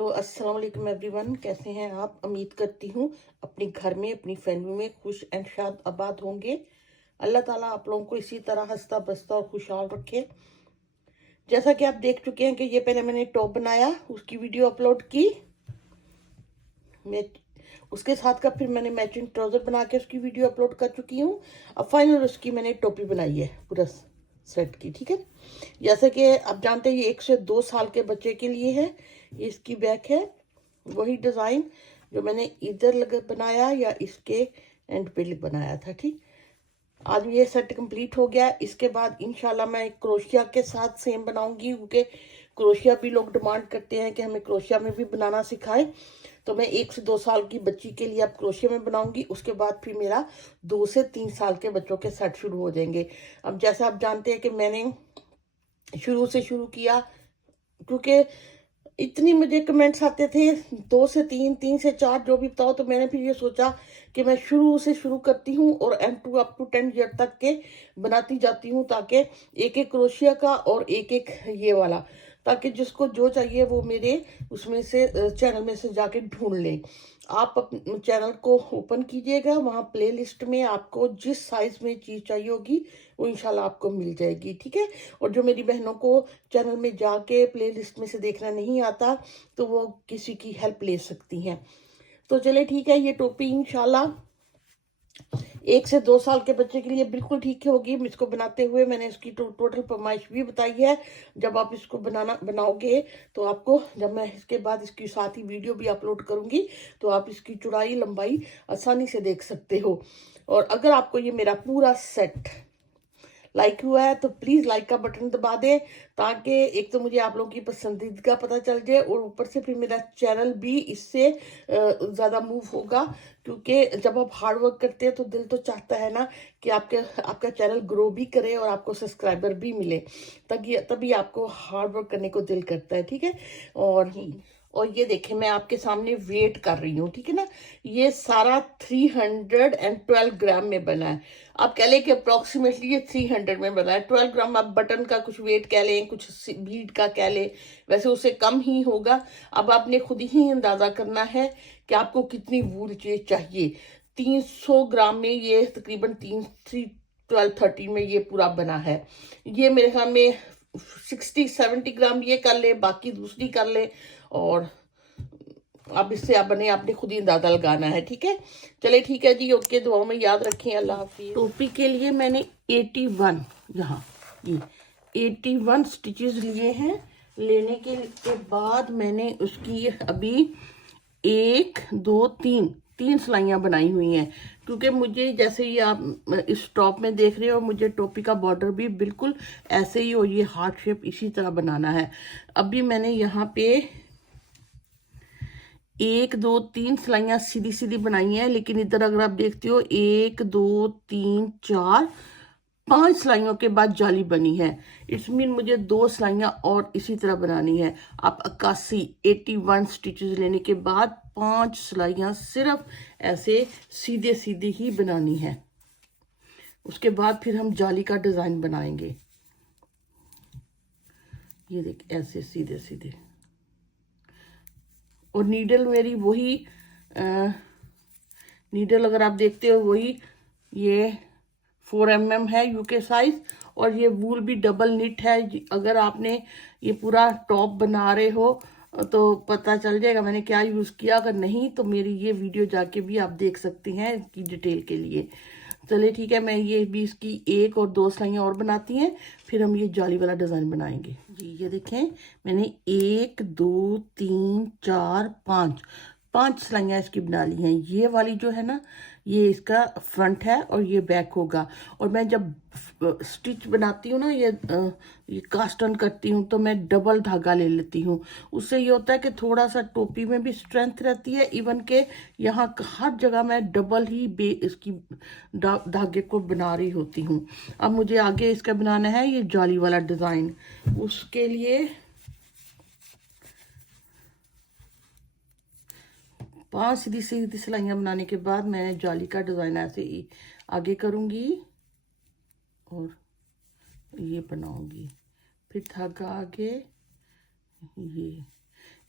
Hello अस्सलाम वालेकुम everyone. कैसे हैं आप? उम्मीद करती हूँ अपने घर में अपनी फैमिली में खुश एंड शाद आबाद होंगे। अल्लाह ताला आप लोगों को इसी तरह हंसता बसता और खुशहाल रखे। जैसा कि आप देख चुके हैं कि ये पहले मैंने टॉप बनाया, उसकी वीडियो अपलोड की। मैं उसके साथ का फिर मैंने मैचिंग ट्राउजर बना के उसकी वीडियो अपलोड कर चुकी हूँ। अब फाइनल उसकी मैंने टोपी बनाई है पूरा सेट की। ठीक है, जैसे कि आप जानते हैं ये 1 से 2 साल के बच्चे के लिए है। ये इसकी बैक है, वही डिज़ाइन जो मैंने इधर लगा बनाया या इसके एंड पे बनाया था। ठीक, आज ये सेट कंप्लीट हो गया। इसके बाद इंशाल्लाह मैं क्रोशिया के साथ सेम बनाऊंगी, क्योंकि क्रोशिया भी लोग डिमांड करते हैं कि हमें क्रोशिया में भी बनाना सिखाए। तो मैं 1 से 2 साल की बच्ची के लिए अब क्रोशिया में बनाऊंगी। उसके बाद फिर मेरा 2 से 3 साल के बच्चों के सेट शुरू हो जाएंगे। अब जैसे आप जानते हैं कि मैंने शुरू से शुरू किया, क्योंकि इतनी मुझे कमेंट्स आते थे 2 से 3, 3 से 4 जो भी बताओ। तो मैंने फिर ये सोचा कि मैं शुरू से शुरू करती हूँ और and two up to 10 year तक के बनाती जाती हूँ, ताकि एक एक क्रोशिया का और एक एक ये वाला, ताकि जिसको जो चाहिए वो मेरे उसमें से चैनल में से जाके ढूंढ लें। आप चैनल को ओपन कीजिएगा, वहाँ प्ले लिस्ट में आपको जिस साइज में चीज़ चाहिए होगी वो इंशाल्लाह आपको मिल जाएगी। ठीक है, और जो मेरी बहनों को चैनल में जाके प्ले लिस्ट में से देखना नहीं आता तो वो किसी की हेल्प ले सकती हैं। तो चले ठीक है, ये टोपी इंशाल्लाह 1 से 2 साल के बच्चे के लिए बिल्कुल ठीक होगी। इसको बनाते हुए मैंने इसकी टोटल फरमाइश भी बताई है। जब आप इसको बनाओगे तो आपको, जब मैं इसके बाद इसकी साथ ही वीडियो भी अपलोड करूंगी, तो आप इसकी चौड़ाई लंबाई आसानी से देख सकते हो। और अगर आपको ये मेरा पूरा सेट लाइक हुआ है तो प्लीज़ लाइक का बटन दबा दें, ताकि एक तो मुझे आप लोगों की पसंदीदा पता चल जाए और ऊपर से फिर मेरा चैनल भी इससे ज़्यादा मूव होगा। क्योंकि जब आप हार्ड वर्क करते हैं तो दिल तो चाहता है ना कि आपका चैनल ग्रो भी करे और आपको सब्सक्राइबर भी मिले, तभी आपको हार्ड वर्क करने को दिल करता है। ठीक है, और ये देखें मैं आपके सामने वेट कर रही हूँ। ठीक है ना, ये सारा 312 ग्राम में बना है। आप कह लें कि अप्रोक्सीमेटली ये 300 में बना है। 12 ग्राम आप बटन का कुछ वेट कह लें, कुछ बीड का कह लें, वैसे उससे कम ही होगा। अब आपने खुद ही अंदाजा करना है कि आपको कितनी वूल चाहिए। 300 ग्राम में ये तकरीबन 12-13 में ये पूरा बना है। ये मेरे ख्याल में 60-70 ग्राम ये कर ले, बाकी दूसरी कर ले, और अब इससे आपने खुद ही अंदाजा लगाना है। ठीक है, चले ठीक है जी, ओके, दुआओं में याद रखें। अल्लाह हाफिज़। टोपी के लिए मैंने 81 यहाँ ये 81 स्टिचेस लिए हैं। लेने के बाद मैंने उसकी अभी 1 2 3 सिलाइयाँ बनाई हुई हैं, क्योंकि मुझे जैसे ये आप इस टॉप में देख रहे हो, मुझे टोपी का बॉर्डर भी बिल्कुल ऐसे ही हो, ये हार्ट शेप इसी तरह बनाना है। अभी मैंने यहाँ पे 1 2 3 सिलाइयाँ सीधी सीधी बनाई हैं, लेकिन इधर अगर आप देखते हो 1 2 3 4 5 सिलाइयों के बाद जाली बनी है। इट्स मीन मुझे 2 सिलाइयाँ और इसी तरह बनानी है। आप 81 स्टिचेस लेने के बाद 5 सिलाइयाँ सिर्फ ऐसे सीधे सीधे ही बनानी है। उसके बाद फिर हम जाली का डिजाइन बनाएंगे। ये देख, ऐसे सीधे सीधे। और नीडल मेरी वही नीडल अगर आप देखते हो वही, ये 4 mm है यूके साइज, और ये वूल भी डबल निट है। अगर आपने ये पूरा टॉप बना रहे हो तो पता चल जाएगा मैंने क्या यूज़ किया। अगर नहीं तो मेरी ये वीडियो जाके भी आप देख सकती हैं इसकी डिटेल के लिए। चलिए ठीक है, मैं ये भी इसकी 1 और 2 सिलाइयाँ और बनाती हैं, फिर हम ये जाली वाला डिज़ाइन बनाएंगे जी। ये देखें, मैंने 1 2 3 4 5 सिलाइयाँ इसकी बना ली हैं। ये वाली जो है ना, ये इसका फ्रंट है और ये बैक होगा। और मैं जब स्टिच बनाती हूँ ना, ये कास्ट ऑन करती हूँ, तो मैं डबल धागा ले लेती हूँ। उससे ये होता है कि थोड़ा सा टोपी में भी स्ट्रेंथ रहती है। इवन के यहाँ हर जगह मैं डबल ही इसकी धागे को बना रही होती हूँ। अब मुझे आगे इसका बनाना है ये जाली वाला डिज़ाइन। उसके लिए 5 सीधी सीधी सिलाइयाँ बनाने के बाद मैं जाली का डिज़ाइन ऐसे ही आगे करूँगी और ये बनाऊंगी। फिर धागा आगे, ये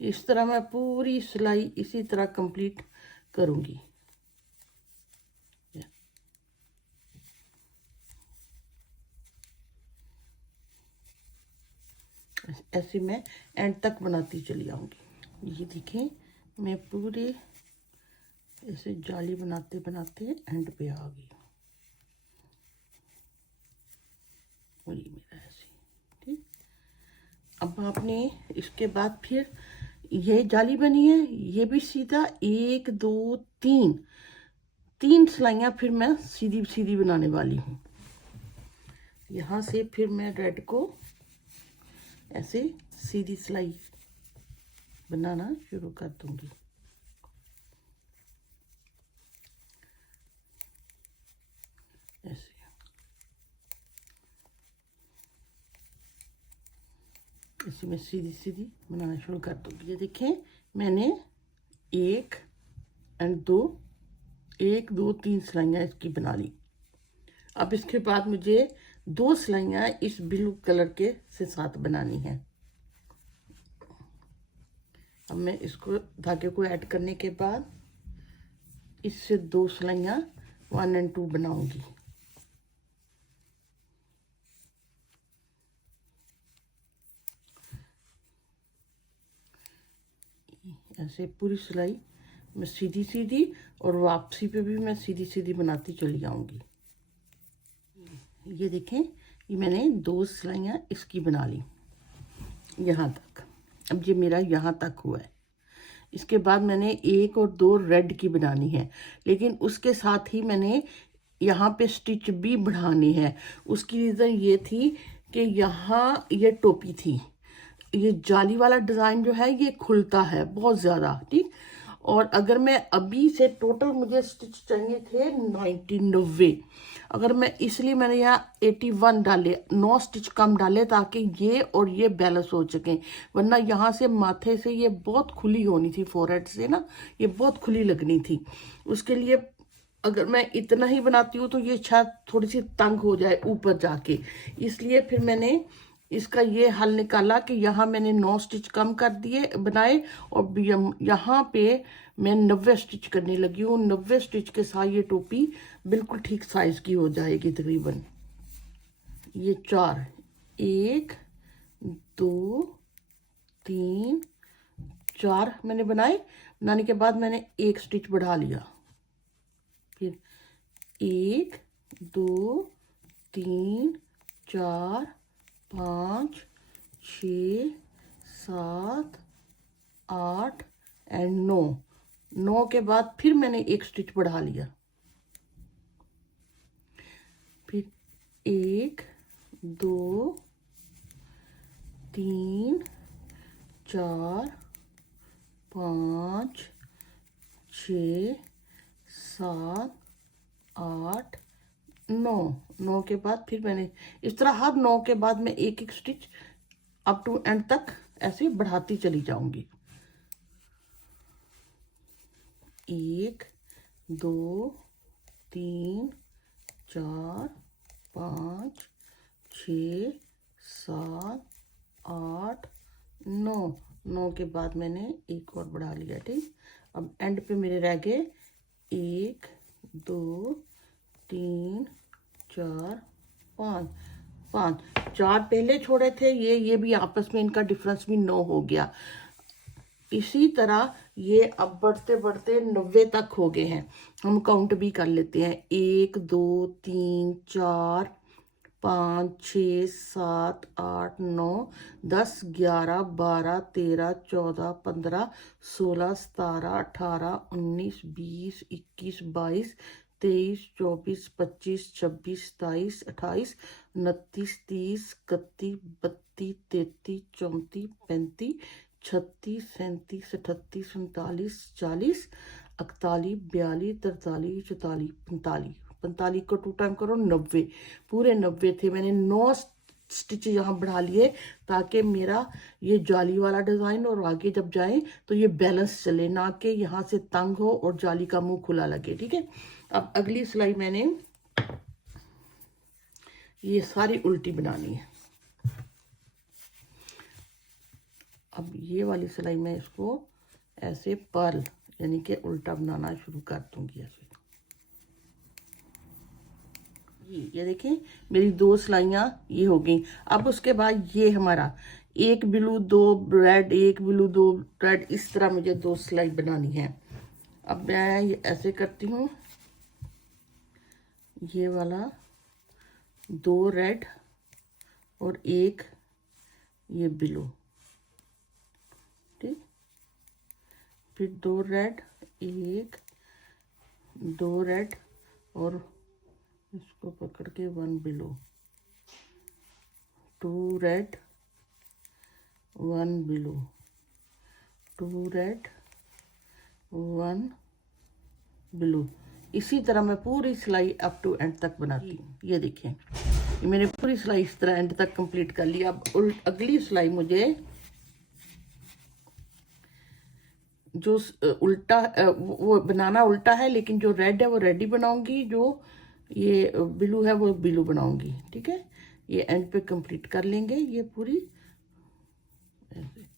इस तरह मैं पूरी सिलाई इसी तरह कंप्लीट करूंगी। ऐसे मैं एंड तक बनाती चली आऊंगी। ये देखें, मैं पूरे ऐसे जाली बनाते बनाते एंड पे आ गई। और ये मेरा ऐसे, ठीक। अब आपने इसके बाद फिर ये जाली बनी है, ये भी सीधा 1 2 3 सिलाइयाँ फिर मैं सीधी सीधी बनाने वाली हूँ। यहाँ से फिर मैं रेड को ऐसे सीधी सिलाई बनाना शुरू कर दूंगी। ऐसे इसी में सीधी सीधी बनाना शुरू कर दूंगी। ये देखें, मैंने 1 2 3 सिलाइयाँ इसकी बना ली। अब इसके बाद मुझे 2 सिलाइयाँ इस ब्लू कलर के से साथ बनानी है। अब मैं इसको धागे को ऐड करने के बाद इससे 2 सिलाइयाँ 1 और 2 बनाऊंगी। ऐसे पूरी सिलाई मैं सीधी सीधी और वापसी पे भी मैं सीधी सीधी बनाती चली जाऊंगी। ये देखें, ये मैंने 2 सिलाइयाँ इसकी बना ली यहाँ तक। अब ये मेरा यहाँ तक हुआ है। इसके बाद मैंने 1 और 2 रेड की बनानी है, लेकिन उसके साथ ही मैंने यहाँ पे स्टिच भी बढ़ानी है। उसकी रीज़न ये थी कि यहाँ ये टोपी थी, ये जाली वाला डिज़ाइन जो है ये खुलता है बहुत ज़्यादा, ठीक। और अगर मैं अभी से टोटल मुझे स्टिच चाहिए थे 90 अगर मैं, इसलिए मैंने यहाँ 81 डाले, 9 स्टिच कम डाले ताकि ये और ये बैलेंस हो सकें। वरना यहाँ से माथे से ये बहुत खुली होनी थी, फोरहेड से ना ये बहुत खुली लगनी थी। उसके लिए अगर मैं इतना ही बनाती हूँ तो ये शायद थोड़ी सी तंग हो जाए ऊपर जाके, इसलिए फिर मैंने इसका ये हल निकाला कि यहाँ मैंने 9 स्टिच कम कर दिए बनाए, और यहाँ पे मैं 90 स्टिच करने लगी हूँ। 90 स्टिच के साथ ये टोपी बिल्कुल ठीक साइज की हो जाएगी तकरीबन। ये 4 1 2 3 4 मैंने बनाए। बनाने के बाद मैंने 1 स्टिच बढ़ा लिया, फिर 1 2 3 4 5 6 7 8 एंड 9 के बाद फिर मैंने 1 स्टिच बढ़ा लिया, फिर 1 2 3 4 5 6 7 8 9 के बाद फिर मैंने इस तरह हर 9 के बाद मैं 1 स्टिच अप टू एंड तक ऐसे बढ़ाती चली जाऊंगी। 1 2 3 4 5 6 7 8 9 के बाद मैंने 1 और बढ़ा लिया, ठीक। अब एंड पे मेरे रह गए 1 2 3 4 5 4 पहले छोड़े थे, ये भी आपस में इनका डिफरेंस भी 9 हो गया। इसी तरह ये अब बढ़ते बढ़ते 90 तक हो गए हैं। हम काउंट भी कर लेते हैं, 1 2 3 4 5 6 7 8 9 10 11 12 13 14 15 16 17 18 19 20 21 22 23 24 25 26 27 28 29 30 31 32 33 34 35 36 37 38 39 40 41 42 43 44 45 45 को 2 टाइम करो 90, पूरे 90 थे। मैंने 9 स्टिच यहाँ बढ़ा लिए ताकि मेरा ये जाली वाला डिज़ाइन और आगे जब जाए तो ये बैलेंस चले, ना कि यहाँ से तंग हो और जाली का मुंह खुला लगे, ठीक है। अब अगली सिलाई मैंने ये सारी उल्टी बनानी है। अब ये वाली सिलाई मैं इसको ऐसे पर्ल यानी कि उल्टा बनाना शुरू कर दूंगी ऐसे। ये देखें मेरी 2 सिलाइयाँ ये हो गई। अब उसके बाद ये हमारा एक ब्लू 2 रेड, एक ब्लू 2 रेड, इस तरह मुझे 2 सिलाई बनानी है। अब मैं ये ऐसे करती हूँ, ये वाला 2 रेड और एक ये ब्लू, ठीक, फिर 2 रेड, एक 2 रेड और इसको पकड़ के 1 blue, 2 red 1 blue, 2 red 1 blue. इसी तरह मैं पूरी सिलाई अप टू एंड तक बनाती हूँ। ये देखें ये मैंने पूरी सिलाई इस तरह एंड तक कंप्लीट कर ली। अब अगली सिलाई मुझे जो उल्टा वो बनाना उल्टा है, लेकिन जो रेड है वो रेड ही बनाऊंगी, जो ये ब्लू है वो ब्लू बनाऊंगी, ठीक है। ये एंड पे कंप्लीट कर लेंगे ये पूरी ऐसे।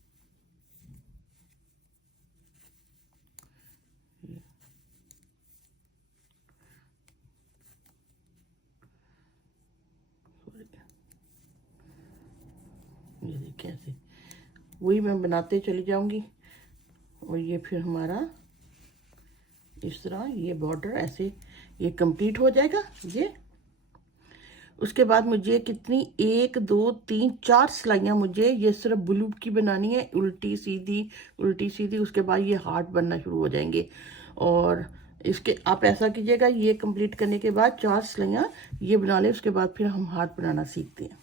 ये देखिए ऐसे वही मैं बनाते चली जाऊंगी और ये फिर हमारा इस तरह ये बॉर्डर ऐसे ये कंप्लीट हो जाएगा। ये उसके बाद मुझे कितनी 1 2 3 4 सिलाइयाँ मुझे ये सिर्फ ब्लू की बनानी है, उल्टी सीधी उल्टी सीधी। उसके बाद ये हार्ट बनना शुरू हो जाएंगे। और इसके आप ऐसा कीजिएगा, ये कंप्लीट करने के बाद 4 सिलाइयाँ ये बना ले, उसके बाद फिर हम हार्ट बनाना सीखते हैं।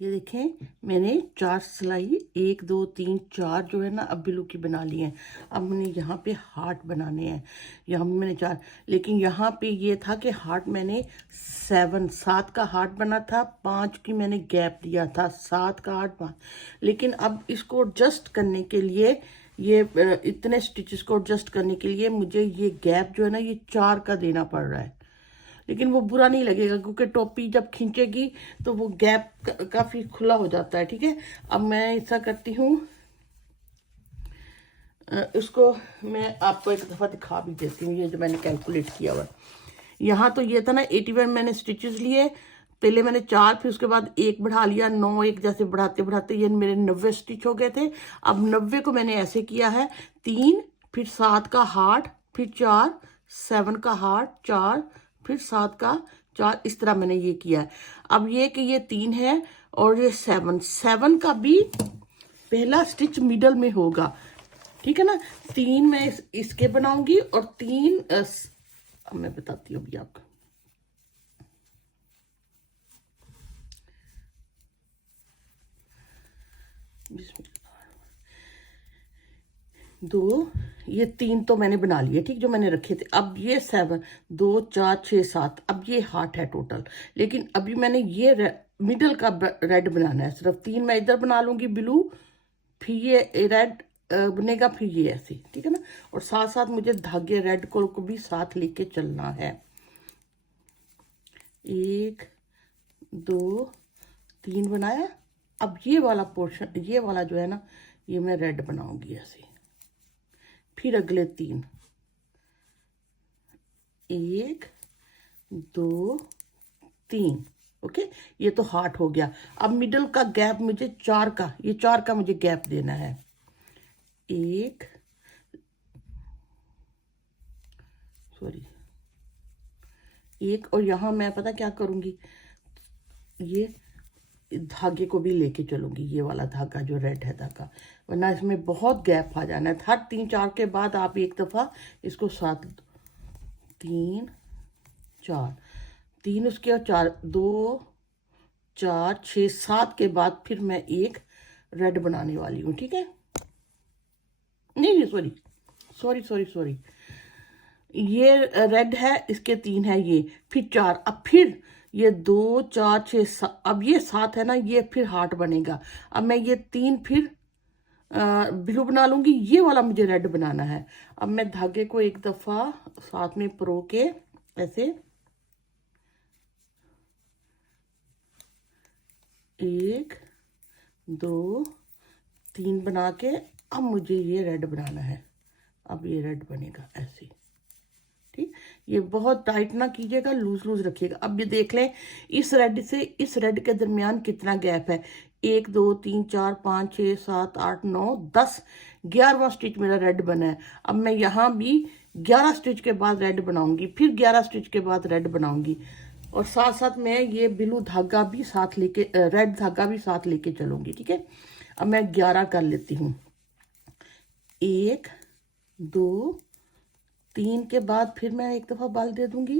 ये देखें मैंने 4 सिलाई 1 2 3 4 जो है ना अब ब्लू की बना ली है। अब मैंने यहाँ पे हार्ट बनाने हैं, यहाँ मैंने 4, लेकिन यहाँ पे ये था कि हार्ट मैंने 7 का हार्ट बना था, 5 की मैंने गैप दिया था, 7 का हार्ट 5। लेकिन अब इसको एडजस्ट करने के लिए ये इतने स्टिचेस को एडजस्ट करने के लिए मुझे ये गैप जो है ना ये 4 का देना पड़ रहा है। लेकिन वो बुरा नहीं लगेगा क्योंकि टोपी जब खींचेगी तो वो गैप काफ़ी खुला हो जाता है, ठीक है। अब मैं ऐसा करती हूँ, इसको मैं आपको एक दफ़ा दिखा भी देती हूँ। ये जो मैंने कैलकुलेट किया हुआ यहाँ तो ये था ना 81 मैंने स्टिचेस लिए, पहले मैंने 4 फिर उसके बाद 1 बढ़ा लिया, 9 एक जैसे बढ़ाते बढ़ाते ये मेरे 90 स्टिच हो गए थे। अब 90 को मैंने ऐसे किया है 3 फिर 7 का हार्ट फिर 4 7 का हार्ट 4 फिर 7 का 4, इस तरह मैंने ये किया है। अब ये कि ये 3 है और ये 7 का भी पहला स्टिच मिडल में होगा, ठीक है ना। 3 मैं इसके बनाऊंगी और 3 अब मैं बताती हूँ अभी आपको। दो ये 3 तो मैंने बना लिए, ठीक, जो मैंने रखे थे। अब ये 7 2 4 6 7 अब ये हार्ट है टोटल। लेकिन अभी मैंने ये मिडल का रेड बनाना है, सिर्फ 3 मैं इधर बना लूंगी ब्लू, फिर ये रेड बनेगा, फिर ये ऐसे, ठीक है ना। और साथ साथ मुझे धागे रेड को भी साथ लेके चलना है। 1 2 3 बनाया। अब ये वाला पोर्शन ये वाला जो है ना ये मैं रेड बनाऊंगी ऐसे, फिर अगले 3 1 2 3, ओके। ये तो हार्ट हो गया। अब मिडल का गैप मुझे 4 का, ये 4 का मुझे गैप देना है। 1 सॉरी 1 और यहाँ मैं पता क्या करूंगी, ये धागे को भी लेके चलूंगी, ये वाला धागा जो रेड है धागा, वरना इसमें बहुत गैप आ जाना है। हर 3 4 के बाद आप एक दफा इसको साथ 3 4 3 उसके और 4 2 4 6 7 के बाद फिर मैं एक रेड बनाने वाली हूँ, ठीक है। नहीं सॉरी सॉरी सॉरी सॉरी ये रेड है, इसके 3 है ये, फिर 4, अब फिर ये 2 4 6 7, अब ये 7 है ना ये फिर हार्ट बनेगा। अब मैं ये 3 फिर ब्लू बना लूंगी, ये वाला मुझे रेड बनाना है। अब मैं धागे को एक दफा साथ में परो के ऐसे 1 2 3 बना के अब मुझे ये रेड बनाना है। अब ये रेड बनेगा ऐसे, ठीक। ये बहुत टाइट ना कीजिएगा, लूज लूज रखिएगा। अब ये देख लें इस रेड से इस रेड के दरमियान कितना गैप है। 1 2 3 4 5 6 7 8 9 10, 11वां स्टिच मेरा रेड बना है। अब मैं यहाँ भी 11 स्टिच के बाद रेड बनाऊंगी, फिर 11 स्टिच के बाद रेड बनाऊंगी, और साथ साथ मैं ये ब्लू धागा भी साथ लेके, रेड धागा भी साथ लेके चलूंगी, ठीक है। अब मैं 11 कर लेती हूँ। 1 2 3 के बाद फिर मैं एक दफा बाल दे दूंगी।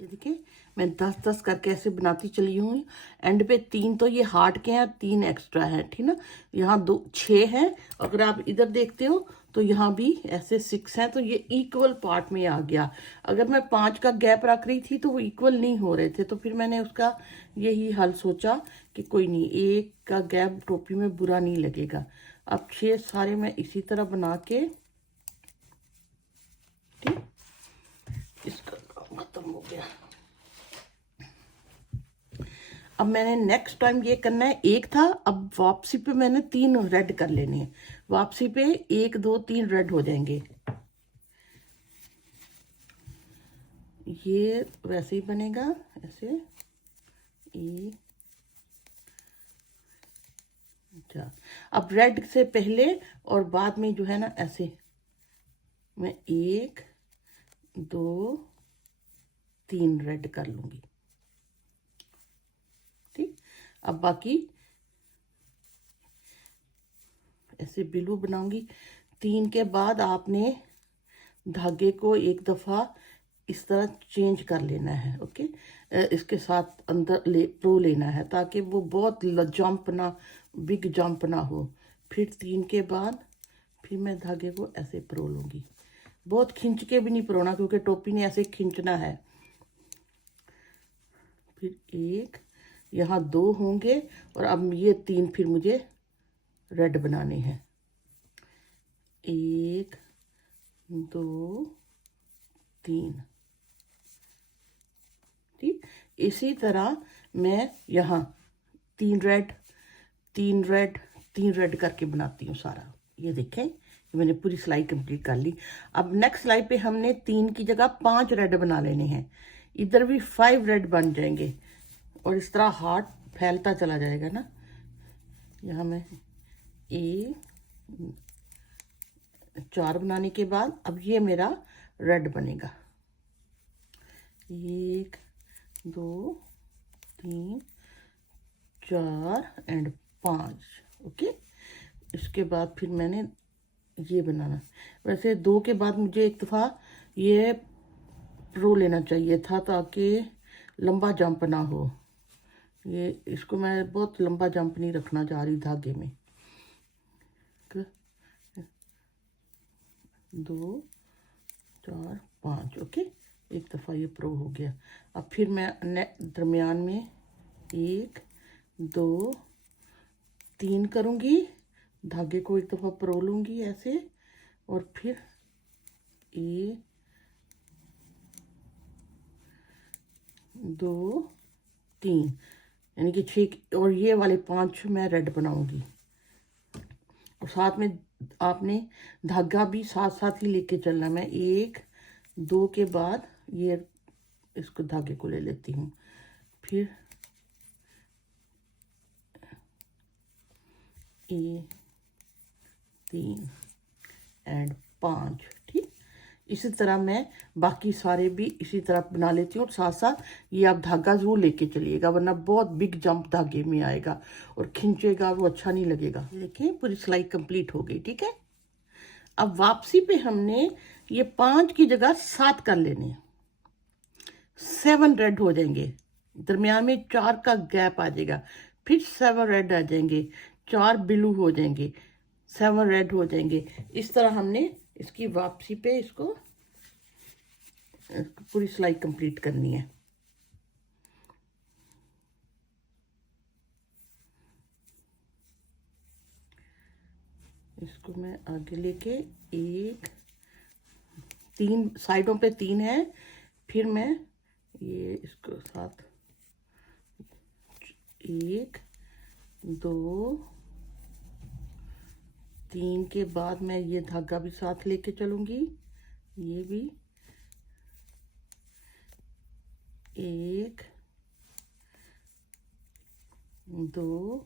ये देखिए मैं 10-10 करके ऐसे बनाती चली हूँ। एंड पे 3 तो ये हार्ट के हैं, 3 एक्स्ट्रा है, ठीक ना। यहाँ 2 6 हैं। अगर आप इधर देखते हो तो यहाँ भी ऐसे 6 हैं, तो ये इक्वल पार्ट में आ गया। अगर मैं 5 का गैप रख रही थी तो वो इक्वल नहीं हो रहे थे, तो फिर मैंने उसका यही हल सोचा कि कोई नहीं, 1 का गैप टोपी में बुरा नहीं लगेगा। अब 6 सारे मैं इसी तरह बना के, ठीक, इसका काम खत्म हो गया। अब मैंने नेक्स्ट टाइम ये करना है, 1 था, अब वापसी पे मैंने 3 रेड कर लेने हैं। वापसी पे 1 2 3 रेड हो जाएंगे। ये वैसे ही बनेगा ऐसे। अच्छा, अब रेड से पहले और बाद में जो है ना, ऐसे मैं 1 2 3 रेड कर लूंगी, ठीक। अब बाकी ऐसे ब्लू बनाऊंगी। 3 के बाद आपने धागे को एक दफा इस तरह चेंज कर लेना है, ओके। इसके साथ अंदर प्रो लेना है, ताकि वो बहुत जंप ना, बिग जंप ना हो। फिर 3 के बाद फिर मैं धागे को ऐसे प्रो लूंगी। बहुत खींच के भी नहीं प्रोना, क्योंकि टोपी ने ऐसे खींचना है। फिर 1, यहाँ 2 होंगे, और अब ये 3 फिर मुझे रेड बनाने हैं। 1 2 3, ठीक। इसी तरह मैं यहाँ 3 रेड 3 रेड 3 रेड करके बनाती हूँ सारा। ये देखें मैंने पूरी सिलाई कंप्लीट कर ली। अब नेक्स्ट सिलाई पे हमने 3 की जगह 5 रेड बना लेने हैं। इधर भी 5 रेड बन जाएंगे, और इस तरह हार्ट फैलता चला जाएगा ना। यहाँ मैं 4 बनाने के बाद अब ये मेरा रेड बनेगा। 1 2 3 4 एंड 5, ओके। इसके बाद फिर मैंने ये बनाना। वैसे 2 के बाद मुझे एक दफ़ा ये प्रो लेना चाहिए था, ताकि लंबा जंप ना हो। ये इसको मैं बहुत लंबा जंप नहीं रखना चाह रही धागे में। 2 4 5, ओके। एक दफ़ा ये प्रो हो गया। अब फिर मैं दरमियान में 1 2 3 करूँगी, धागे को एक दफ़ा प्रो लूँगी ऐसे, और फिर 1 2 3, यानी कि 6, और ये वाले 5 मैं रेड बनाऊँगी। और साथ में आपने धागा भी साथ साथ ही लेके चलना। मैं 1 2 के बाद ये इसको धागे को ले लेती हूँ, फिर 1 3 एंड 5, ठीक। इसी तरह मैं बाकी सारे भी इसी तरह बना लेती हूँ। और साथ साथ ये आप धागा जरूर लेके चलिएगा, वरना बहुत बिग जंप धागे में आएगा और खींचेगा, वो अच्छा नहीं लगेगा। देखिए पूरी सिलाई कंप्लीट हो गई, ठीक है। अब वापसी पे हमने ये 5 की जगह 7 कर लेने, 7 रेड हो जाएंगे। दरमियान में 4 का गैप आ जाएगा, फिर 7 रेड आ जाएंगे, 4 ब्लू हो जाएंगे, 7 रेड हो जाएंगे। इस तरह हमने इसकी वापसी पे इसको पूरी सिलाई कंप्लीट करनी है। इसको मैं आगे लेके 1 3 साइडों पे 3 है, फिर मैं ये इसको साथ 1 2 3 के बाद मैं ये धागा भी साथ लेके चलूंगी, ये भी 1 2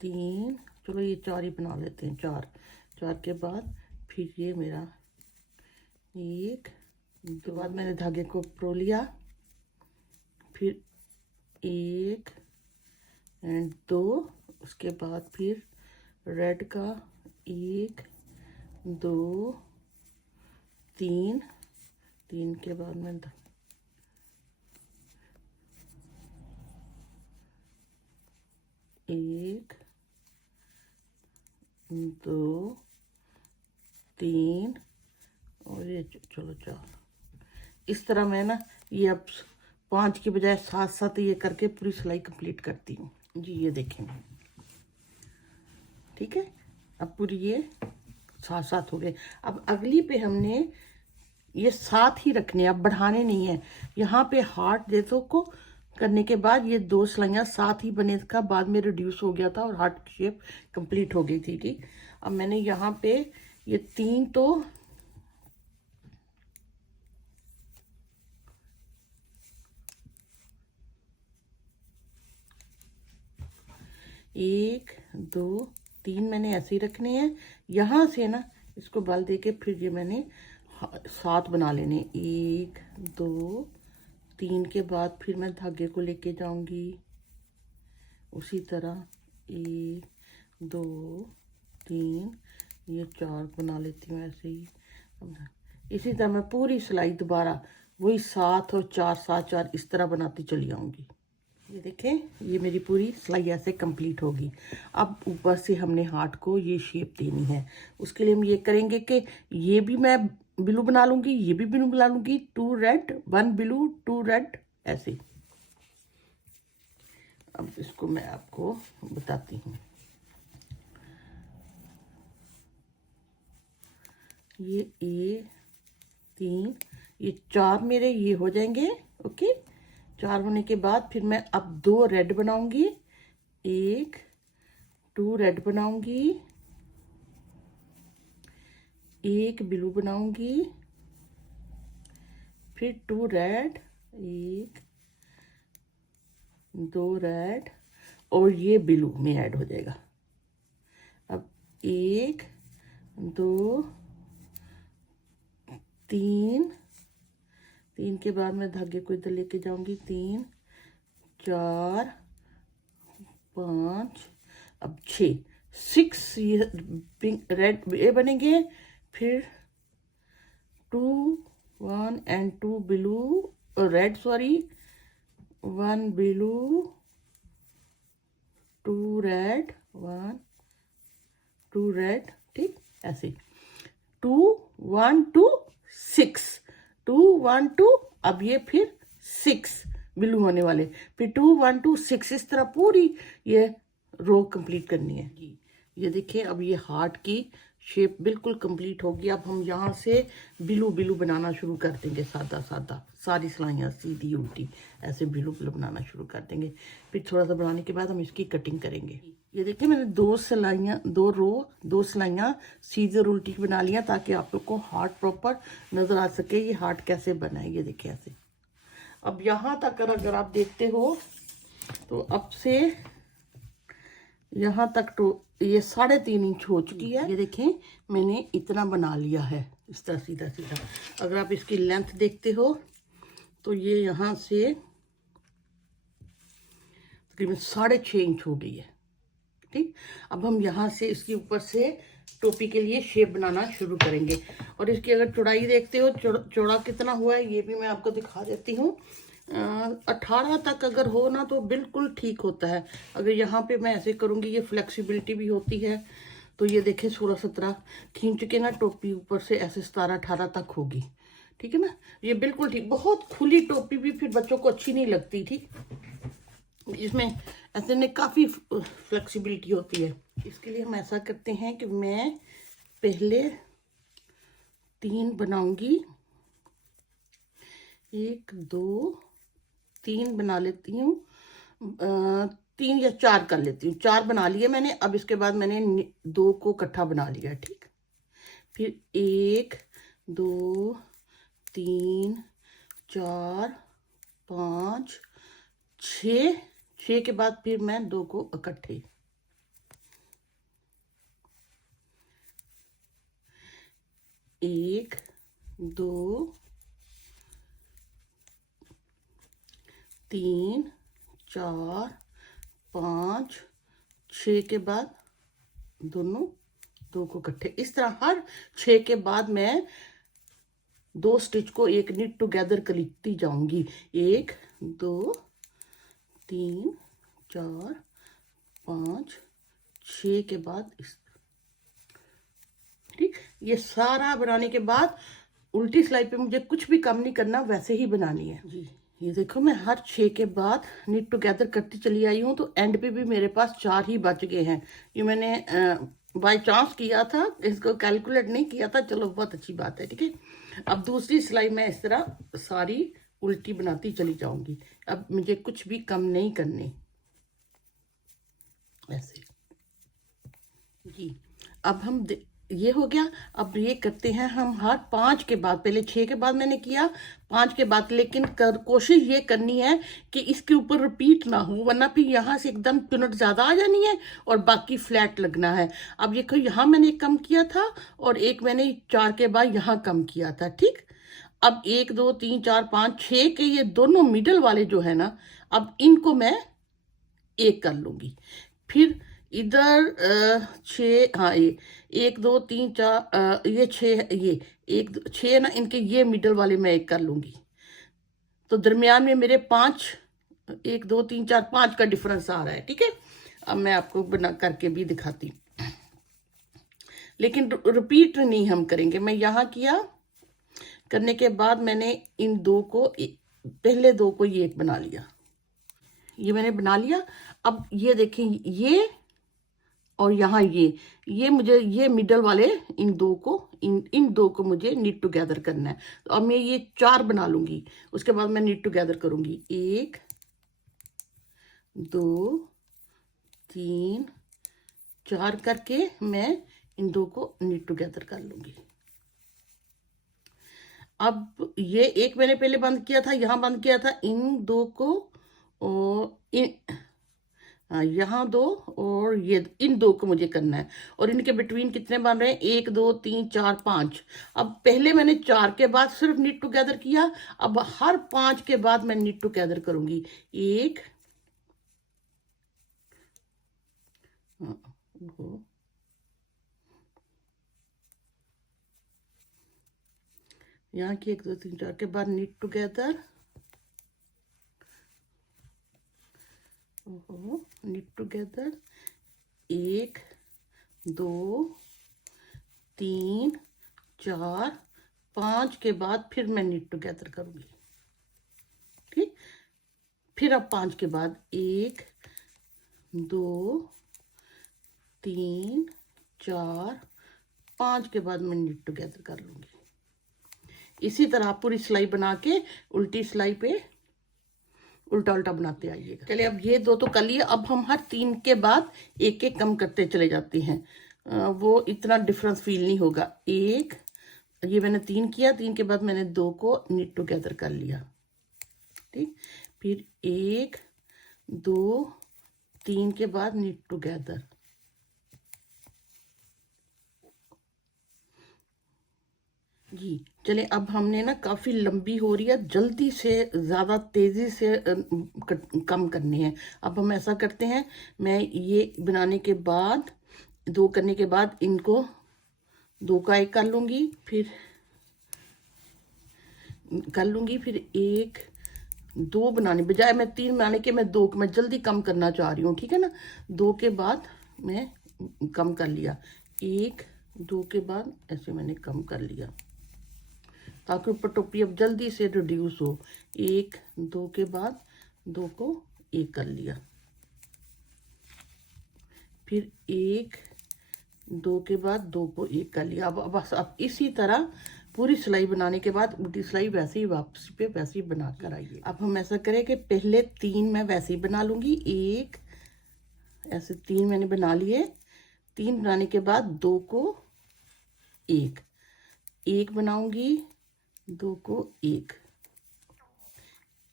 3, चलो ये 4 ही बना लेते हैं, 4 के बाद फिर ये मेरा 1 के बाद मैंने धागे को परो लिया, फिर 1 एंड 2, उसके बाद फिर रेड का 1 2 3 के बाद मैं 1 2 3 और ये चलो 4। इस तरह मैं ना ये अब 5 की बजाय 7 ये करके पूरी सिलाई कंप्लीट करती हूँ जी। ये देखें, ठीक है, अब पूरी ये 7 हो गए। अब अगली पे हमने ये 7 ही रखने, अब बढ़ाने नहीं है। यहाँ पे हार्ट जैसों को करने के बाद ये 2 सिलाइयाँ 7 ही बने का, बाद में रिड्यूस हो गया था और हार्ट की शेप कंप्लीट हो गई थी। ठीक, अब मैंने यहाँ पे ये 3 तो 1 2 3 मैंने ऐसे ही रखने हैं। यहाँ से ना इसको बल दे के फिर ये मैंने 7 बना लेने। 1 2 3 के बाद फिर मैं धागे को लेके जाऊंगी उसी तरह 1 2 3, ये 4 बना लेती हूँ ऐसे ही। इसी तरह मैं पूरी सिलाई दोबारा वही 7 और 4 7 4 इस तरह बनाती चली आऊंगी। ये देखें, ये मेरी पूरी सिलाई ऐसे कंप्लीट होगी। अब ऊपर से हमने हार्ट को ये शेप देनी है। उसके लिए हम ये करेंगे कि ये भी मैं ब्लू बना लूंगी, ये भी ब्लू बना लूंगी, 2 रेड 1 ब्लू 2 रेड ऐसे। अब इसको मैं आपको बताती हूँ। ये 3 ये 4 मेरे ये हो जाएंगे। ओके, 4 होने के बाद फिर मैं अब 2 रेड बनाऊंगी, 1 2 रेड बनाऊंगी, 1 ब्लू बनाऊंगी, फिर 2 रेड, 1 2 रेड और ये ब्लू में ऐड हो जाएगा। अब 1 2 3 के बाद मैं धागे को इधर लेके जाऊंगी, 3 4 5 अब 6 ये रेड ये बनेंगे, फिर 2 1 and 2 blue red, sorry 1 blue 2 red 1 2 red. ठीक, ऐसे 2 1 2 6 2 1 2, अब ये फिर 6 ब्लू होने वाले, फिर 2 1 2 6, इस तरह पूरी ये रो कंप्लीट करनी है जी। ये देखिए, अब ये हार्ट की शेप बिल्कुल कंप्लीट होगी। अब हम यहाँ से ब्लू ब्लू बनाना शुरू कर देंगे, सादा सादा सारी सिलाइयाँ सीधी उल्टी ऐसे ब्लू ब्लू बनाना शुरू कर देंगे। फिर थोड़ा सा बनाने के बाद हम इसकी कटिंग करेंगे। ये देखिए, मैंने 2 सिलाइयाँ 2 रो 2 सिलाइयाँ सीधे और उल्टी बना लिया ताकि आप लोग को हार्ट प्रॉपर नजर आ सके ये हार्ट कैसे बना है। ये देखिए ऐसे। अब यहाँ तक अगर आप देखते हो तो अब से यहाँ तक तो ये 3.5 इंच हो चुकी है। ये देखें, मैंने इतना बना लिया है इस तरह सीधा सीधा। अगर आप इसकी लेंथ देखते हो तो ये यहाँ से तकरीबन 6.5 इंच हो गई है। ठीक, अब हम यहाँ से इसके ऊपर से टोपी के लिए शेप बनाना शुरू करेंगे। और इसकी अगर चौड़ाई देखते हो, चौड़ा कितना हुआ है ये भी मैं आपको दिखा देती हूँ। 18 तक अगर हो ना तो बिल्कुल ठीक होता है। अगर यहाँ पे मैं ऐसे करूँगी, ये फ्लेक्सिबिलिटी भी होती है। तो ये देखें 16 17 खींच के ना टोपी ऊपर से ऐसे 17 18 तक होगी। ठीक है ना, ये बिल्कुल ठीक। बहुत खुली टोपी भी फिर बच्चों को अच्छी नहीं लगती। ठीक, इसमें ऐसे में काफ़ी फ्लेक्सिबिलिटी होती है। इसके लिए हम ऐसा करते हैं कि मैं पहले 3 बनाऊंगी, 1 2 3 बना लेती हूँ। 3 या 4 कर लेती हूँ। 4 बना लिए मैंने। अब इसके बाद मैंने 2 को इकट्ठा बना लिया, ठीक। फिर 1 2 3 4 5 6, 6 के बाद फिर मैं 2 को इकट्ठे, 1 2 3 4 5 6 के बाद दोनों 2 को इकट्ठे। इस तरह हर 6 के बाद मैं 2 स्टिच को एक निट टुगेदर करती जाऊंगी। 1 2 3 4 5 6 के बाद इस, ठीक। ये सारा बनाने के बाद उल्टी सिलाई पे मुझे कुछ भी कम नहीं करना, वैसे ही बनानी है जी। ये देखो मैं हर 6 के बाद निट टुगेदर करती चली आई हूँ, तो एंड पे भी मेरे पास 4 ही बच गए हैं। ये मैंने बाय चांस किया था, इसको कैलकुलेट नहीं किया था। चलो बहुत अच्छी बात है, ठीक है। अब दूसरी सिलाई मैं इस तरह सारी उल्टी बनाती चली जाऊंगी। अब मुझे कुछ भी कम नहीं करने, ऐसे जी। अब हम ये हो गया। अब ये करते हैं हम हर 5 के बाद, पहले 6 के बाद मैंने किया, 5 के बाद, लेकिन कोशिश ये करनी है कि इसके ऊपर रिपीट ना हो, वरना फिर यहाँ से एकदम चुनट ज्यादा आ जानी है और बाकी फ्लैट लगना है। अब ये यहाँ मैंने कम किया था और एक मैंने 4 के बाद यहाँ कम किया था, ठीक। अब 1 2 3 4 5 6 के ये दोनों मिडल वाले जो है ना, अब इनको मैं एक कर लूंगी। फिर इधर 6, हाँ ये 1 2 3 4 ये 6, ये 1 6 ना, इनके ये मिडल वाले मैं एक कर लूंगी। तो दरमियान में मेरे 5 1 2 3 4 5 का डिफरेंस आ रहा है, ठीक है। अब मैं आपको बना करके भी दिखाती हूँ, लेकिन रिपीट नहीं हम करेंगे। मैं यहाँ किया, करने के बाद मैंने इन 2 को पहले 2 को ये एक बना लिया, ये मैंने बना लिया। अब ये देखें, ये और यहाँ ये मुझे ये मिडल वाले इन 2 को इन 2 को मुझे नीट टुगेदर करना है। तो अब मैं ये 4 बना लूंगी, उसके बाद मैं नीट टुगेदर करूंगी। 1 2 3 4 करके मैं इन 2 को नीट टुगेदर कर लूंगी। अब ये एक मैंने पहले बंद किया था, यहाँ बंद किया था, इन 2 को और यहाँ 2 और ये इन 2 को मुझे करना है। और इनके बिटवीन कितने बन रहे हैं? 1 2 3 4 5। अब पहले मैंने 4 के बाद सिर्फ नीट टुगेदर किया, अब हर 5 के बाद मैं नीट टुगेदर करूंगी। 1 2 यहाँ की 1 2 3 4 के बाद नीट टुगेदर, नीट टुगेदर 1 2 3 4 5 के बाद फिर मैं नीट टुगेदर करूंगी, ठीक। फिर अब 5 के बाद 1 2 3 4 5 के बाद मैं नीट टुगेदर कर लूंगी। इसी तरह पूरी सिलाई बना के उल्टी सिलाई पे उल्टा उल्टा बनाते आइएगा। चलिए अब ये 2 तो कर लिए, अब हम हर 3 के बाद एक एक कम करते चले जाते हैं, वो इतना डिफरेंस फील नहीं होगा। 1, ये मैंने 3 किया, 3 के बाद मैंने 2 को नीट टुगेदर कर लिया, ठीक। फिर 1 2 3 के बाद नीट टुगेदर, जी। चले अब हमने ना, काफी लंबी हो रही है, जल्दी से ज्यादा तेजी से कम करनी है। अब हम ऐसा करते हैं, मैं ये बनाने के बाद 2 करने के बाद इनको 2 का 1 कर लूंगी, फिर 1 2 बनाने बजाय मैं 3 बनाने के, मैं 2 मैं जल्दी कम करना चाह रही हूँ, ठीक है ना। 2 के बाद मैं कम कर लिया, 1 2 के बाद ऐसे मैंने कम कर लिया, ताकि ऊपर टोपी अब जल्दी से रिड्यूस हो। 1 2 के बाद 2 को 1 कर लिया, फिर 1 2 के बाद 2 को 1 कर लिया। अब बस अब इसी तरह पूरी सिलाई बनाने के बाद उल्टी सिलाई वैसे ही वापसी पे वैसे ही बना कर आइए। अब हम ऐसा करें कि पहले 3 मैं वैसे ही बना लूंगी, 1 ऐसे 3 मैंने बना लिए। 3 बनाने के बाद 2 को 1, 1 बनाऊंगी, 2 को 1,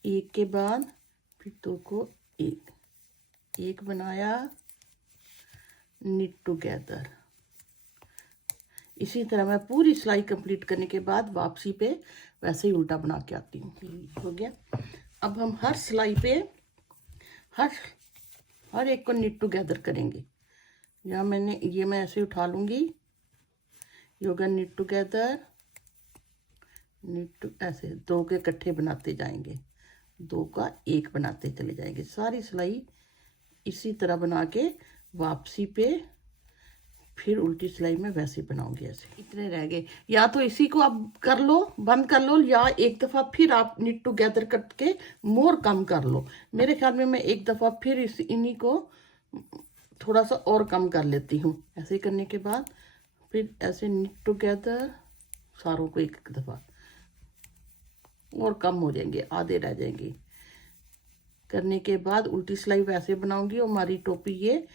1 के बाद फिर 2 को 1, 1 बनाया, निट टुगेदर। इसी तरह मैं पूरी सिलाई कंप्लीट करने के बाद वापसी पे वैसे ही उल्टा बना के आती हूँ। हो गया। अब हम हर सिलाई पे हर एक को निट टुगेदर करेंगे। यहाँ मैं ऐसे उठा लूँगी, ये होगा निट टुगेदर, ऐसे 2 के इकट्ठे बनाते जाएंगे, 2 का 1 बनाते चले जाएंगे। सारी सिलाई इसी तरह बना के वापसी पे फिर उल्टी सिलाई में वैसे बनाऊंगी। ऐसे इतने रह गए। या तो इसी को आप कर लो, बंद कर लो, या एक दफ़ा फिर आप निट टुगेदर करके मोर कम कर लो। मेरे ख्याल में मैं एक दफ़ा फिर इन्हीं को थोड़ा सा और कम कर लेती हूँ। ऐसे करने के बाद फिर ऐसे निट टुगेदर सारों को एक दफ़ा और कम हो जाएंगे, आधे रह जाएंगे। करने के बाद उल्टी सिलाई वैसे बनाऊंगी और हमारी टोपी ये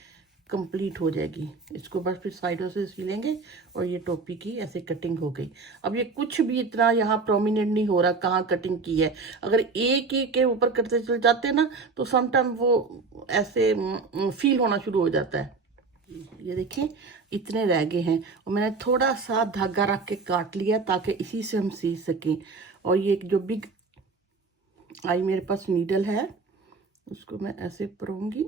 कंप्लीट हो जाएगी। इसको बस फिर साइडों से सिलेंगे और ये टोपी की ऐसे कटिंग हो गई। अब ये कुछ भी इतना यहाँ प्रोमिनेंट नहीं हो रहा कहाँ कटिंग की है। अगर एक ही के ऊपर करते चले जाते ना तो समटाइम वो ऐसे फील होना शुरू हो जाता है। ये देखिए इतने रह गए हैं और मैंने थोड़ा सा धागा रख के काट लिया ताकि इसी से हम सी सकें। और ये जो बिग आई मेरे पास नीडल है उसको मैं ऐसे परोंगी,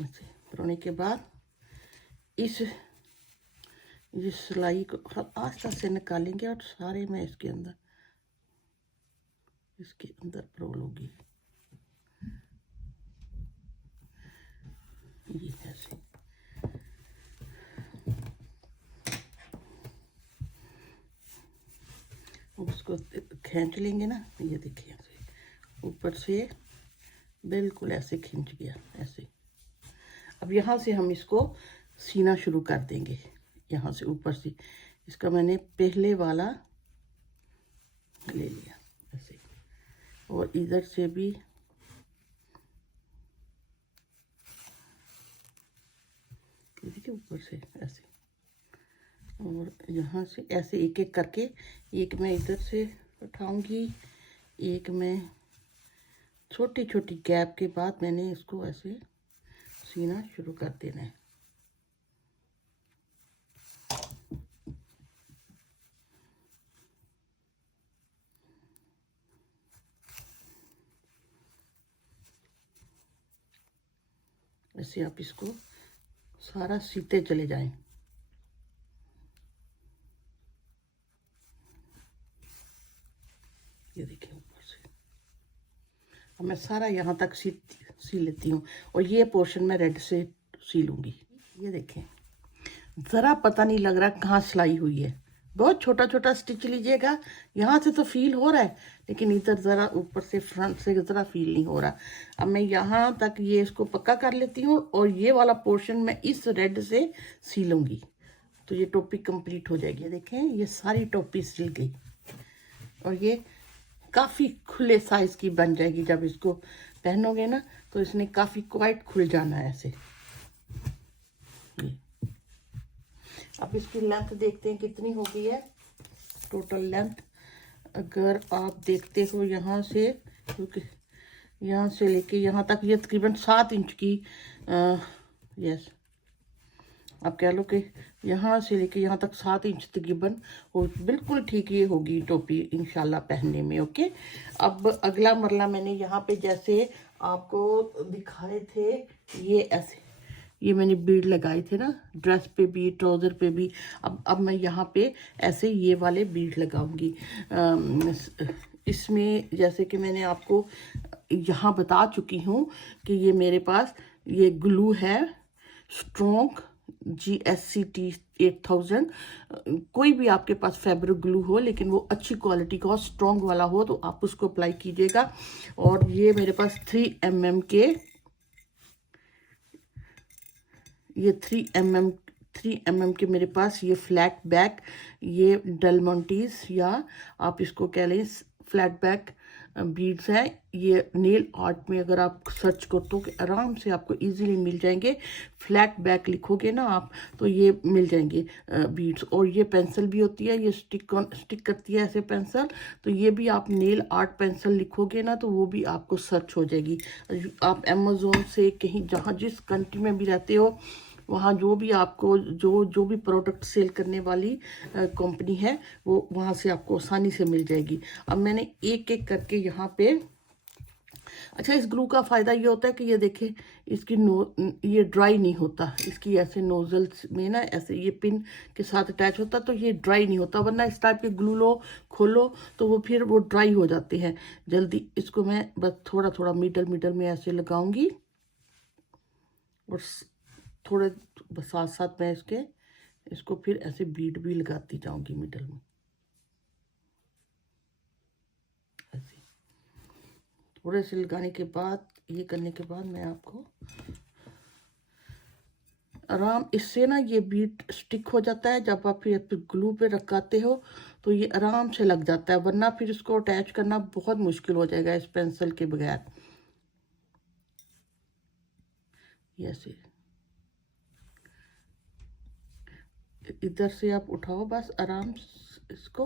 ऐसे परोने के बाद इस सिलाई को आस्ते से निकालेंगे और सारे मैं इसके अंदर परो लूँगी। ये ऐसे उसको खींच लेंगे ना। ये देखिए ऐसे ऊपर से बिल्कुल ऐसे खींच गया ऐसे। अब यहाँ से हम इसको सीना शुरू कर देंगे। यहाँ से ऊपर से इसका मैंने पहले वाला ले लिया ऐसे, और इधर से भी देखिए ऊपर से ऐसे, और यहाँ से ऐसे एक एक करके, एक मैं इधर से उठाऊंगी, एक मैं छोटी छोटी गैप के बाद मैंने इसको ऐसे सीना शुरू कर देना है। ऐसे आप इसको सारा सीते चले जाएं। ये देखिए ऊपर से अब मैं सारा यहाँ तक सी लेती हूँ और ये पोर्शन मैं रेड से सी लूँगी। ये देखें ज़रा पता नहीं लग रहा कहाँ सिलाई हुई है। बहुत छोटा छोटा स्टिच लीजिएगा, यहाँ से तो फील हो रहा है लेकिन इधर ज़रा ऊपर से फ्रंट से ज़रा फील नहीं हो रहा। अब मैं यहाँ तक ये इसको पक्का कर लेती हूँ और ये वाला पोर्शन मैं इस रेड से सी लूँगी तो ये टोपी कंप्लीट हो जाएगी। देखें ये सारी टोपी सिल गई और ये काफ़ी खुले साइज़ की बन जाएगी। जब इसको पहनोगे ना तो इसने काफ़ी क्वाइट खुल जाना है ऐसे। अब इसकी लेंथ देखते हैं कितनी हो गई है टोटल लेंथ। अगर आप देखते हो यहाँ से, क्योंकि यहाँ से लेके यहाँ तक ये तकरीबन 7 इंच की यस आप कह लो कि यहाँ से लेके यहाँ तक 7 इंच तकरीबन हो, बिल्कुल ठीक ये होगी टोपी इंशाल्लाह पहनने में। ओके, अब अगला मरला मैंने यहाँ पे जैसे आपको दिखाए थे ये ऐसे, ये मैंने बीड लगाए थे ना ड्रेस पे भी ट्राउज़र पे भी। अब मैं यहाँ पे ऐसे ये वाले बीड लगाऊंगी। इसमें जैसे कि मैंने आपको यहाँ बता चुकी हूँ कि ये मेरे पास ये ग्लू है स्ट्रॉन्ग GSCT 8000। कोई भी आपके पास फैब्रिक ग्लू हो लेकिन वो अच्छी क्वालिटी का हो, स्ट्रॉन्ग वाला हो तो आप उसको अप्लाई कीजिएगा। और ये मेरे पास 3mm के, ये 3mm के मेरे पास ये फ्लैट बैक, ये डेलमोंटीज या आप इसको कह लें फ्लैट बैक बीड्स हैं। ये नेल आर्ट में अगर आप सर्च कर तो आराम से आपको इजीली मिल जाएंगे। फ्लैट बैक लिखोगे ना आप तो ये मिल जाएंगे बीड्स। और ये पेंसिल भी होती है, ये स्टिक करती है ऐसे पेंसिल, तो ये भी आप नेल आर्ट पेंसिल लिखोगे ना तो वो भी आपको सर्च हो जाएगी। आप अमेज़ोन से कहीं जहाँ जिस कंट्री में भी रहते हो वहाँ जो भी आपको जो भी प्रोडक्ट सेल करने वाली कंपनी है वो वहाँ से आपको आसानी से मिल जाएगी। अब मैंने एक एक करके यहाँ पे, अच्छा इस ग्लू का फ़ायदा ये होता है कि ये देखें इसकी ये ड्राई नहीं होता, इसकी ऐसे नोजल्स में ना ऐसे ये पिन के साथ अटैच होता तो ये ड्राई नहीं होता, वरना इस टाइप के ग्लू लो खोलो तो वो फिर वो ड्राई हो जाते हैं जल्दी। इसको मैं बस थोड़ा थोड़ा मिडल में ऐसे लगाऊंगी और थोड़े साथ साथ मैं इसको फिर ऐसे बीड भी लगाती जाऊंगी मिडल में ऐसे। थोड़े से लगाने के बाद, ये करने के बाद मैं आपको आराम, इससे ना ये बीड स्टिक हो जाता है। जब आप फिर ग्लू पे रखाते हो तो ये आराम से लग जाता है, वरना फिर इसको अटैच करना बहुत मुश्किल हो जाएगा इस पेंसिल के बगैर। ऐसे इधर से आप उठाओ बस आराम इसको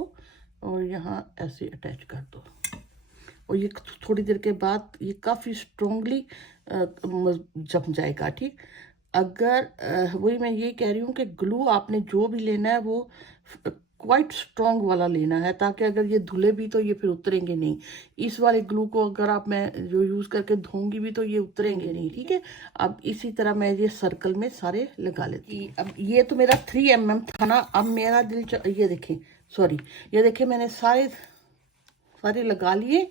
और यहाँ ऐसे अटैच कर दो। और ये थोड़ी देर के बाद ये काफ़ी स्ट्रोंगली जम जाएगा, ठीक। अगर वही मैं ये कह रही हूँ कि ग्लू आपने जो भी लेना है वो क्वाइट स्ट्रॉन्ग वाला लेना है, ताकि अगर ये धुले भी तो ये फिर उतरेंगे नहीं। इस वाले ग्लू को अगर आप मैं जो यूज़ करके धोऊंगी भी तो ये उतरेंगे नहीं, ठीक है। अब इसी तरह मैं ये सर्कल में सारे लगा लेती। अब ये तो मेरा 3 mm था ना, अब मेरा ये देखें, सॉरी ये देखें मैंने सारे लगा लिए।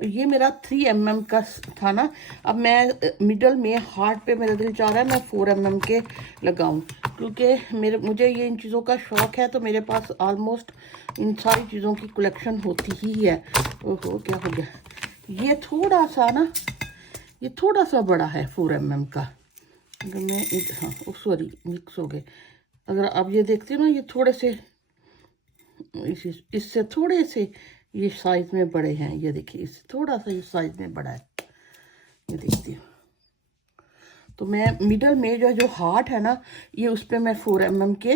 ये मेरा 3 mm का था ना, अब मैं मिडल में हार्ट पे मेरा दिल चाह रहा है मैं 4 mm के लगाऊं, क्योंकि मुझे ये इन चीज़ों का शौक़ है। तो मेरे पास ऑलमोस्ट इन सारी चीज़ों की कलेक्शन होती ही है। ओहो क्या हो गया, ये थोड़ा सा ना, ये थोड़ा सा बड़ा है 4 mm का। अगर मैं हाँ सॉरी मिक्स हो गए। अगर आप ये देखते हो ना, ये थोड़े से इससे थोड़े से ये साइज में बड़े हैं। ये देखिए इससे थोड़ा सा ये साइज में बड़ा है, ये देखती हूँ। तो मैं मिडल में जो हार्ट है ना, ये उस पर मैं 4 mm के,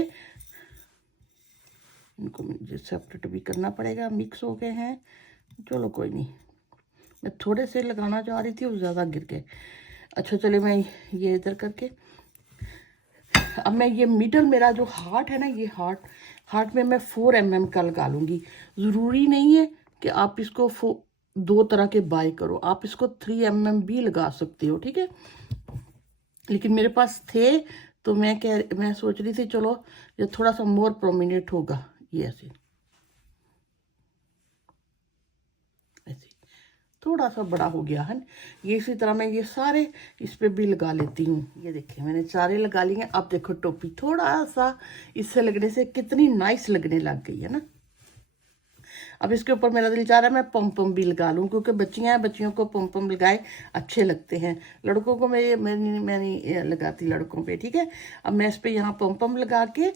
इनको मुझे सेपरेट भी करना पड़ेगा, मिक्स हो गए हैं। चलो कोई नहीं, मैं थोड़े से लगाना चाह रही थी वो ज़्यादा गिर गए। अच्छा चलिए मैं ये इधर करके, अब मैं ये मिडल मेरा जो हार्ट है ना, ये हार्ट में मैं 4 mm का लगा लूँगी। ज़रूरी नहीं है कि आप इसको 2 तरह के बाय करो, आप इसको 3 mm भी लगा सकते हो, ठीक है। लेकिन मेरे पास थे तो मैं सोच रही थी चलो ये थोड़ा सा मोर प्रोमिनेंट होगा, ये ऐसे थोड़ा सा बड़ा हो गया है। ये इसी तरह मैं ये सारे इस पे भी लगा लेती हूँ। ये देखिए मैंने सारे लगा लिए। अब देखो टोपी थोड़ा सा इससे लगने से कितनी नाइस लगने लग गई है ना। अब इसके ऊपर मेरा दिल चाह रहा है मैं पम भी लगा लूँ, क्योंकि बच्चियाँ हैं, बच्चियों को पम लगाए अच्छे लगते हैं। लड़कों को मैं नहीं लगाती लड़कों पे, ठीक है। अब मैं इस पे यहाँ पम लगा के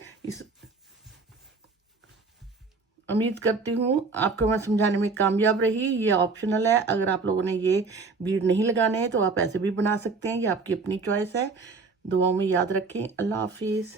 उम्मीद करती हूँ आपको मैं समझाने में कामयाब रही। ये ऑप्शनल है, अगर आप लोगों ने ये बीड नहीं लगाने हैं तो आप ऐसे भी बना सकते हैं, ये आपकी अपनी चॉइस है। दुआओं में याद रखें। अल्लाह हाफिज़।